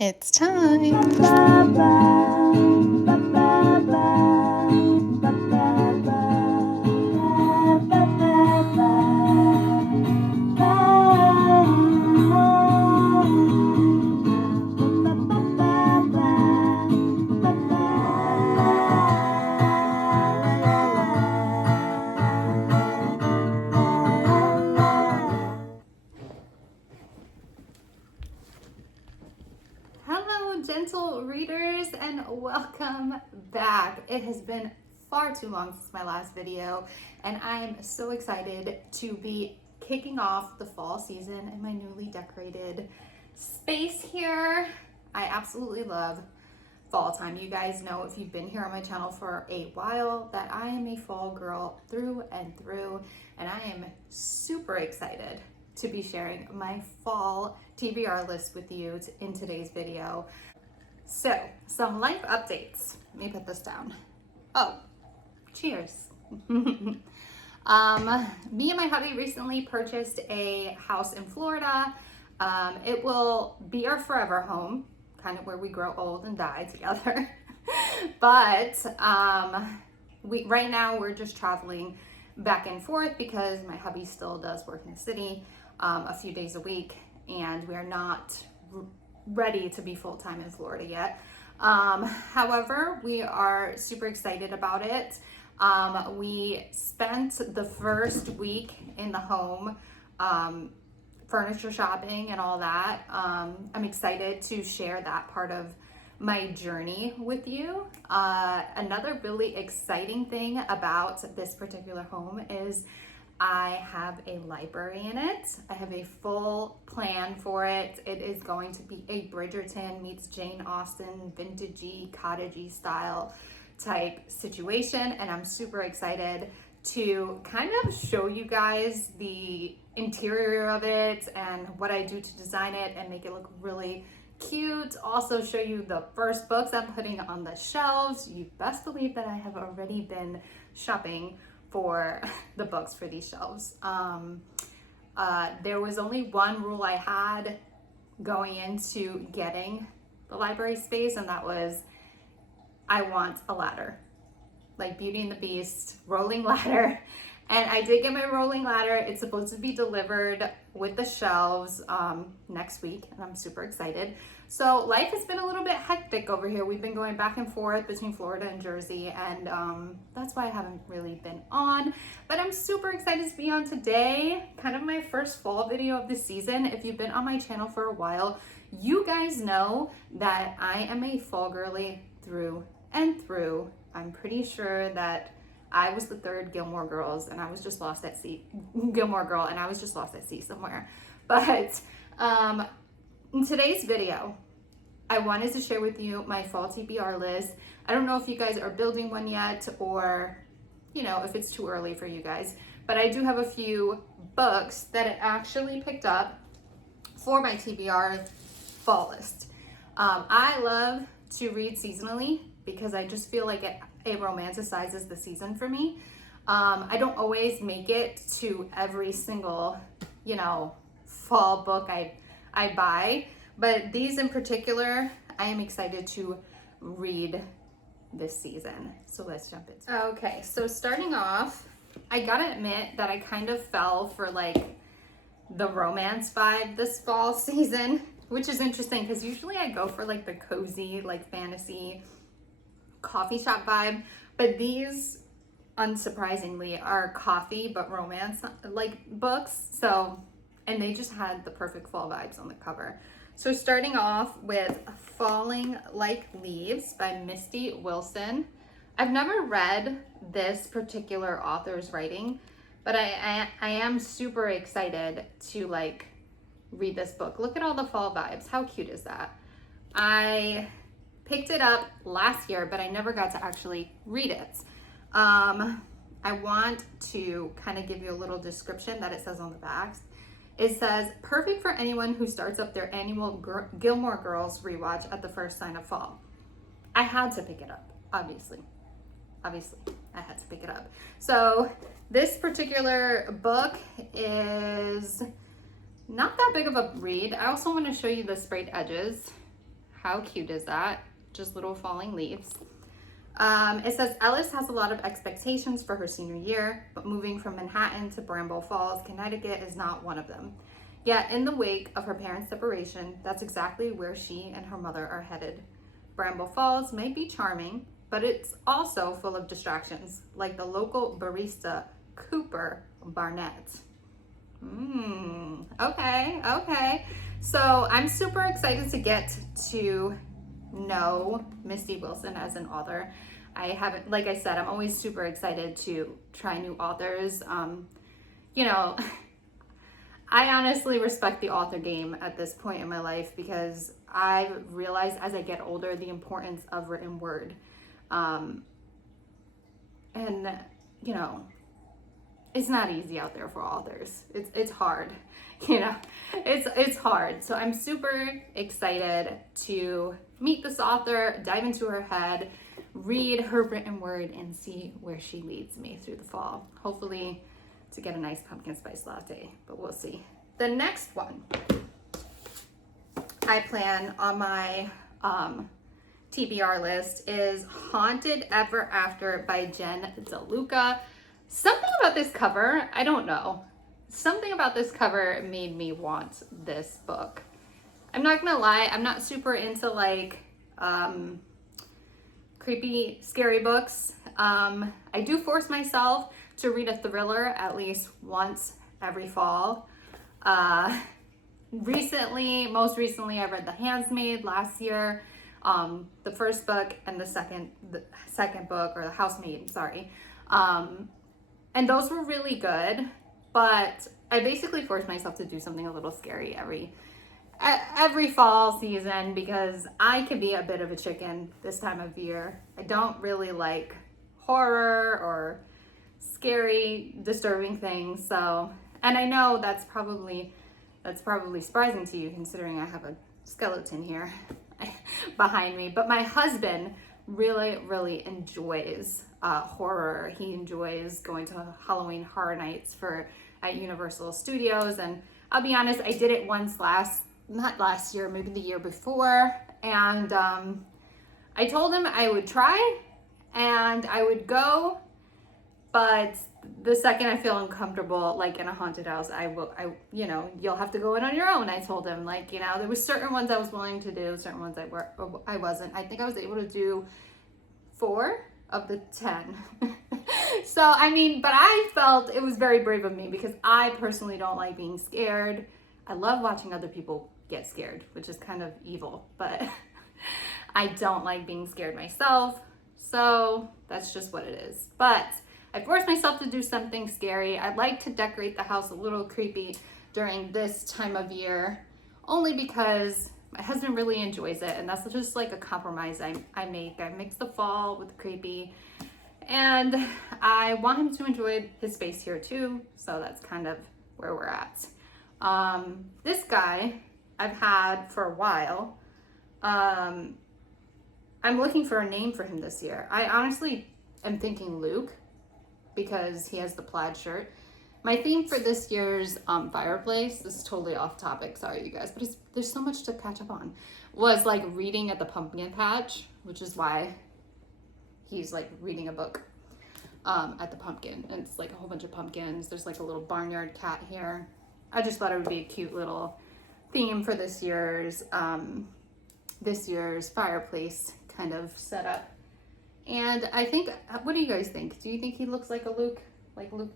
It's time. Hello, gentle readers, and welcome back. It has been far too long since my last video, and I am so excited to be kicking off the fall season in my newly decorated space here. I absolutely love fall time. You guys know, if you've been here on my channel for a while, that I am a fall girl through and through, and I am super excited to be sharing my fall TBR list with you in today's video. So, some life updates. Let me put this down. Oh, cheers. Me and my hubby recently purchased a house in Florida. It will be our forever home, kind of where we grow old and die together. But right now we're just traveling back and forth because my hubby still does work in the city a few days a week, and we're not ready to be full-time in Florida yet. However, we are super excited about it. We spent the first week in the home furniture shopping and all that. I'm excited to share that part of my journey with you. Another really exciting thing about this particular home is I have a library in it. I have a full plan for it. It is going to be a Bridgerton meets Jane Austen, vintagey, cottagey style type situation, and I'm super excited to kind of show you guys the interior of it and what I do to design it and make it look really cute. Also show you the first books I'm putting on the shelves. You best believe that I have already been shopping for the books for these shelves. There was only one rule I had going into getting the library space, and that was I want a ladder, like Beauty and the Beast, rolling ladder. And I did get my rolling ladder. It's supposed to be delivered with the shelves next week, and I'm super excited. So life has been a little bit hectic over here. We've been going back and forth between Florida and Jersey, and that's why I haven't really been on. But I'm super excited to be on today. Kind of my first fall video of the season. If you've been on my channel for a while, you guys know that I am a fall girly through and through. I'm pretty sure that I was the third Gilmore Girls, and I was just lost at sea. Gilmore Girl, and I was just lost at sea somewhere. But in today's video, I wanted to share with you my fall TBR list. I don't know if you guys are building one yet, or you know, if it's too early for you guys, but I do have a few books that I actually picked up for my TBR fall list. I love to read seasonally because I just feel like it romanticizes the season for me. I don't always make it to every single, you know, fall book I buy, but these in particular, I am excited to read this season. So let's jump into it. Okay, so starting off, I gotta admit that I kind of fell for like the romance vibe this fall season, which is interesting because usually I go for like the cozy, like fantasy coffee shop vibe, but these unsurprisingly are coffee but romance like books. So, and they just had the perfect fall vibes on the cover. So starting off with Falling Like Leaves by Misty Wilson. I've never read this particular author's writing, but I am super excited to like read this book. Look at all the fall vibes. How cute is that? I picked it up last year, but I never got to actually read it. I want to kind of give you a little description that it says on the back. It says, perfect for anyone who starts up their annual Gilmore Girls rewatch at the first sign of fall. I had to pick it up, obviously. Obviously, I had to pick it up. So this particular book is not that big of a read. I also want to show you the sprayed edges, How cute is that? Just little falling leaves. It says Ellis has a lot of expectations for her senior year, but moving from Manhattan to Bramble Falls, Connecticut is not one of them. Yet in the wake of her parents' separation, that's exactly where she and her mother are headed. Bramble Falls may be charming, but it's also full of distractions, like the local barista, Cooper Barnett. Okay. So I'm super excited to get to know Misty Wilson as an author. I haven't, like I said, I'm always super excited to try new authors. You know, I honestly respect the author game at this point in my life because I realize as I get older the importance of written word. And, you know, it's not easy out there for authors. It's hard, you know, it's hard. So I'm super excited to meet this author, dive into her head, read her written word, and see where she leads me through the fall. Hopefully to get a nice pumpkin spice latte, but we'll see. The next one I plan on my TBR list is Haunted Ever After by Jen DeLuca. Something about this cover, I don't know. Something about this cover made me want this book. I'm not gonna lie, I'm not super into like creepy, scary books. I do force myself to read a thriller at least once every fall. Most recently, I read The Handmaid last year. The first book and the second book, or The Housemaid, sorry. And those were really good, but I basically forced myself to do something a little scary every fall season because I could be a bit of a chicken this time of year. I don't really like horror or scary, disturbing things. So, and I know that's probably surprising to you considering I have a skeleton here behind me, but my husband really enjoys horror. He enjoys going to Halloween Horror Nights at Universal Studios, and I'll be honest, I did it once not last year, maybe the year before, and I told him I would try and I would go, but the second I feel uncomfortable, like in a haunted house, you'll have to go in on your own. I told him, like, you know, there was certain ones I was willing to do, certain ones I wasn't. I think I was able to do 4 of the 10. So, I mean, but I felt it was very brave of me because I personally don't like being scared. I love watching other people get scared, which is kind of evil, but I don't like being scared myself. So that's just what it is. But I forced myself to do something scary. I like to decorate the house a little creepy during this time of year, only because my husband really enjoys it, and that's just like a compromise I make. I mix the fall with the creepy, and I want him to enjoy his space here too, so that's kind of where we're at. This guy I've had for a while. I'm looking for a name for him this year. I honestly am thinking Luke, because he has the plaid shirt. My theme for this year's fireplace, this is totally off topic, sorry you guys, but there's so much to catch up on, was like reading at the pumpkin patch, which is why he's like reading a book at the pumpkin. And it's like a whole bunch of pumpkins. There's like a little barnyard cat here. I just thought it would be a cute little theme for this year's fireplace kind of setup. And I think, what do you guys think? Do you think he looks like Luke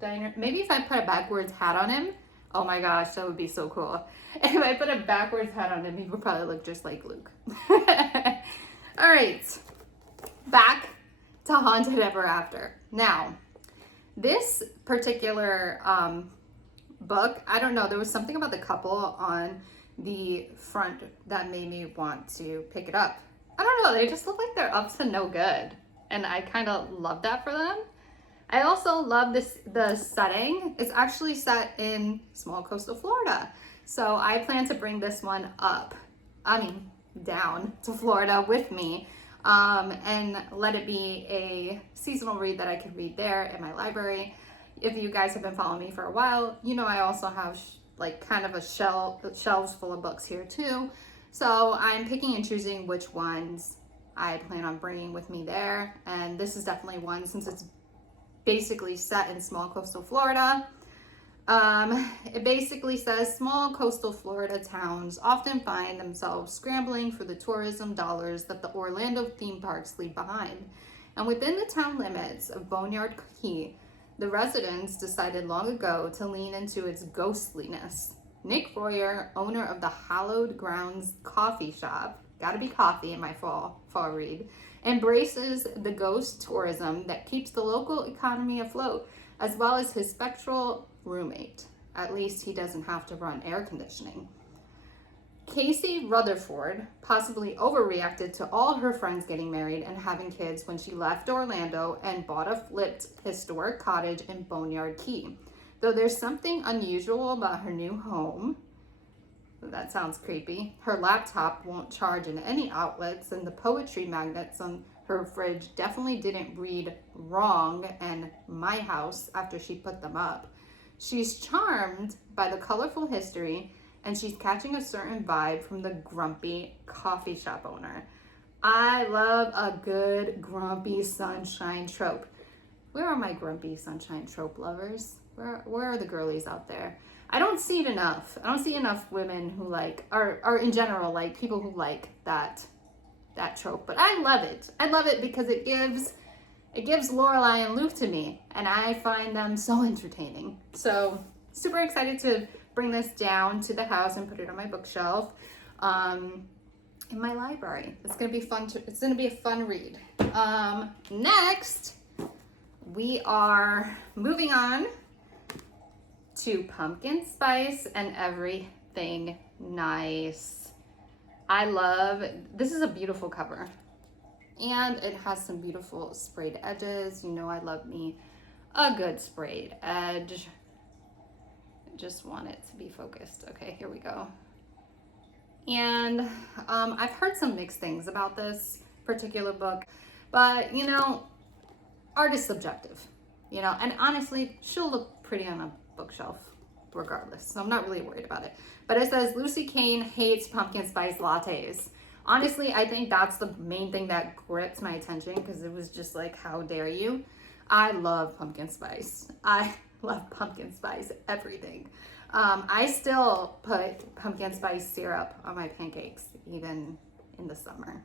Diner? Maybe if I put a backwards hat on him, oh my gosh, that would be so cool. If I put a backwards hat on him, he would probably look just like Luke. All right, back to Haunted Ever After. Now, this particular book, I don't know, there was something about the couple on the front that made me want to pick it up. I don't know, they just look like they're up to no good, and I kind of love that for them. I also love the setting. It's actually set in small coastal Florida, so I plan to bring this one down to Florida with me, and let it be a seasonal read that I can read there in my library. If you guys have been following me for a while, you know I also have like kind of shelves full of books here too. So I'm picking and choosing which ones I plan on bringing with me there. And this is definitely one, since it's basically set in small coastal Florida. It basically says small coastal Florida towns often find themselves scrambling for the tourism dollars that the Orlando theme parks leave behind. And within the town limits of Boneyard Key, the residents decided long ago to lean into its ghostliness. Nick Royer, owner of the Hallowed Grounds coffee shop, gotta be coffee in my fall read, embraces the ghost tourism that keeps the local economy afloat, as well as his spectral roommate. At least he doesn't have to run air conditioning. Casey Rutherford possibly overreacted to all her friends getting married and having kids when she left Orlando and bought a flipped historic cottage in Boneyard Key. Though there's something unusual about her new home, that sounds creepy. Her laptop won't charge in any outlets, and the poetry magnets on her fridge definitely didn't read wrong and my house after she put them up. She's charmed by the colorful history, and she's catching a certain vibe from the grumpy coffee shop owner. I love a good grumpy sunshine trope. Where are my grumpy sunshine trope lovers? Where are the girlies out there? I don't see it enough. I don't see enough women who like, or in general, like people who like that trope. But I love it. I love it because it gives Lorelai and Luke to me, and I find them so entertaining. So super excited to bring this down to the house and put it on my bookshelf in my library. It's gonna be fun. It's gonna be a fun read. Next, we are moving on to Pumpkin Spice and Everything Nice. This is a beautiful cover. And it has some beautiful sprayed edges. You know I love me a good sprayed edge. I just want it to be focused. Okay, here we go. And I've heard some mixed things about this particular book, but you know, art is subjective, you know, and honestly, she'll look pretty on a bookshelf regardless, so I'm not really worried about it. But it says Lucy Kane hates pumpkin spice lattes. Honestly, I think that's the main thing that gripped my attention, because it was just like, how dare you? I love pumpkin spice. I love pumpkin spice everything. I still put pumpkin spice syrup on my pancakes, even in the summer.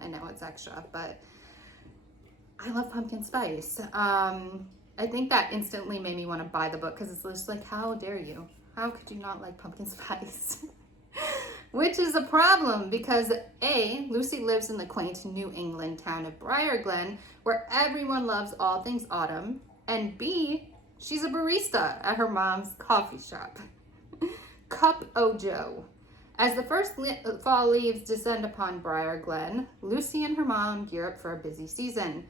I know it's extra, but I love pumpkin spice. I think that instantly made me want to buy the book, because it's just like, how dare you? How could you not like pumpkin spice? Which is a problem, because A, Lucy lives in the quaint New England town of Briarglen, where everyone loves all things autumn, and B, she's a barista at her mom's coffee shop. Cup o' Joe. As the first fall leaves descend upon Briarglen, Lucy and her mom gear up for a busy season.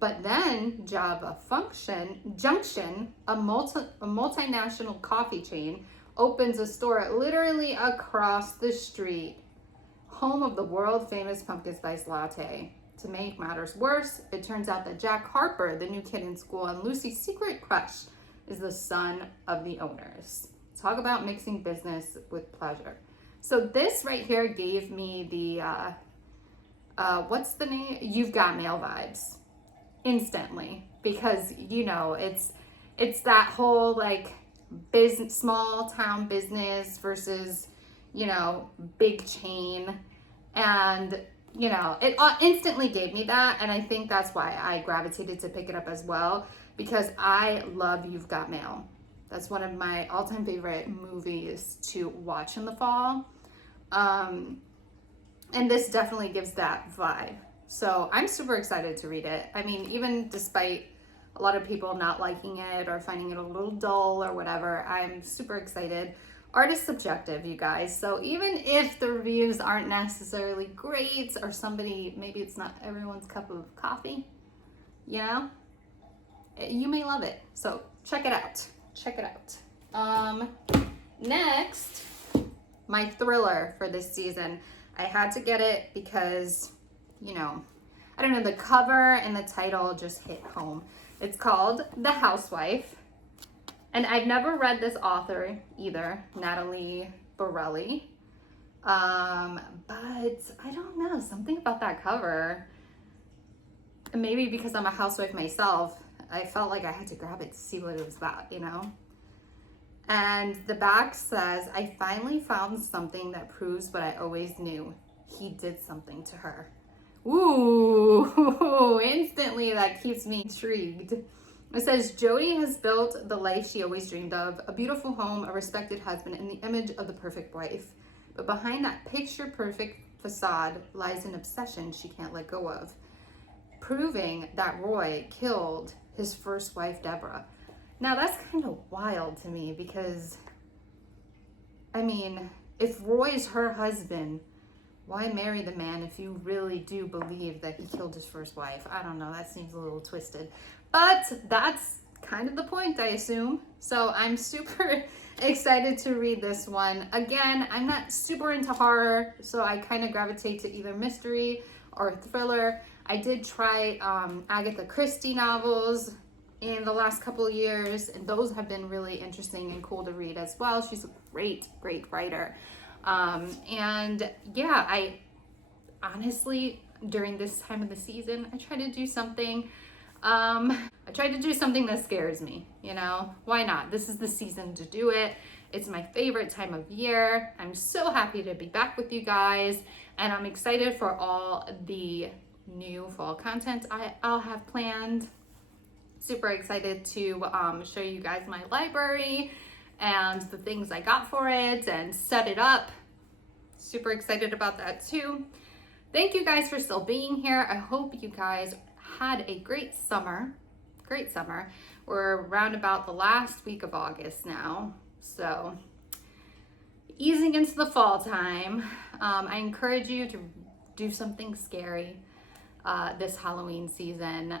But then Java Junction, a multinational coffee chain, opens a store literally across the street, home of the world famous pumpkin spice latte. To make matters worse, it turns out that Jack Harper, the new kid in school and Lucy's secret crush, is the son of the owners. Talk about mixing business with pleasure. So this right here gave me the, what's the name? You've Got Mail vibes instantly, because you know, it's that whole like business, small town business versus, you know, big chain. And you know, it instantly gave me that, and I think that's why I gravitated to pick it up as well, because I love You've Got Mail. That's one of my all-time favorite movies to watch in the fall. And this definitely gives that vibe. So I'm super excited to read it. I mean, even despite a lot of people not liking it or finding it a little dull or whatever, I'm super excited. Art is subjective, you guys. So even if the reviews aren't necessarily great, or somebody, maybe it's not everyone's cup of coffee, you know, you may love it. So check it out. Check it out. Next, my thriller for this season. I had to get it because, you know, I don't know, the cover and the title just hit home. It's called The Housewife. And I've never read this author either, Natalie Borelli. But I don't know, something about that cover. Maybe because I'm a housewife myself, I felt like I had to grab it to see what it was about, you know? And the back says, I finally found something that proves what I always knew. He did something to her. Ooh, instantly that keeps me intrigued. It says, Jody has built the life she always dreamed of, a beautiful home, a respected husband, and the image of the perfect wife. But behind that picture-perfect facade lies an obsession she can't let go of, proving that Roy killed his first wife, Deborah. Now that's kind of wild to me because, I mean, if Roy's her husband, why marry the man if you really do believe that he killed his first wife? I don't know, that seems a little twisted. But that's kind of the point, I assume. So I'm super excited to read this one. Again, I'm not super into horror, so I kind of gravitate to either mystery or thriller. I did try Agatha Christie novels in the last couple of years, and those have been really interesting and cool to read as well. She's a great writer. And yeah, I honestly, during this time of the season, I try to do something that scares me, you know? Why not? This is the season to do it. It's my favorite time of year. I'm so happy to be back with you guys, and I'm excited for all the new fall content I'll have planned. Super excited to show you guys my library and the things I got for it and set it up. Super excited about that too. Thank you guys for still being here. I hope you guys had a great summer. We're around about the last week of August now, so easing into the fall time. I encourage you to do something scary this Halloween season,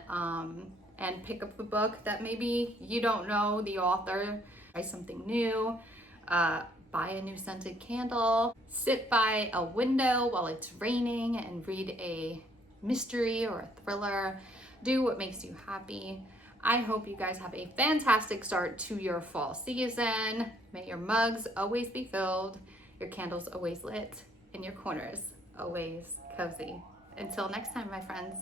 and pick up a book that maybe you don't know the author. Try something new, buy a new scented candle, sit by a window while it's raining and read a mystery or a thriller. Do what makes you happy. I hope you guys have a fantastic start to your fall season. May your mugs always be filled, your candles always lit, and your corners always cozy. Until next time, my friends.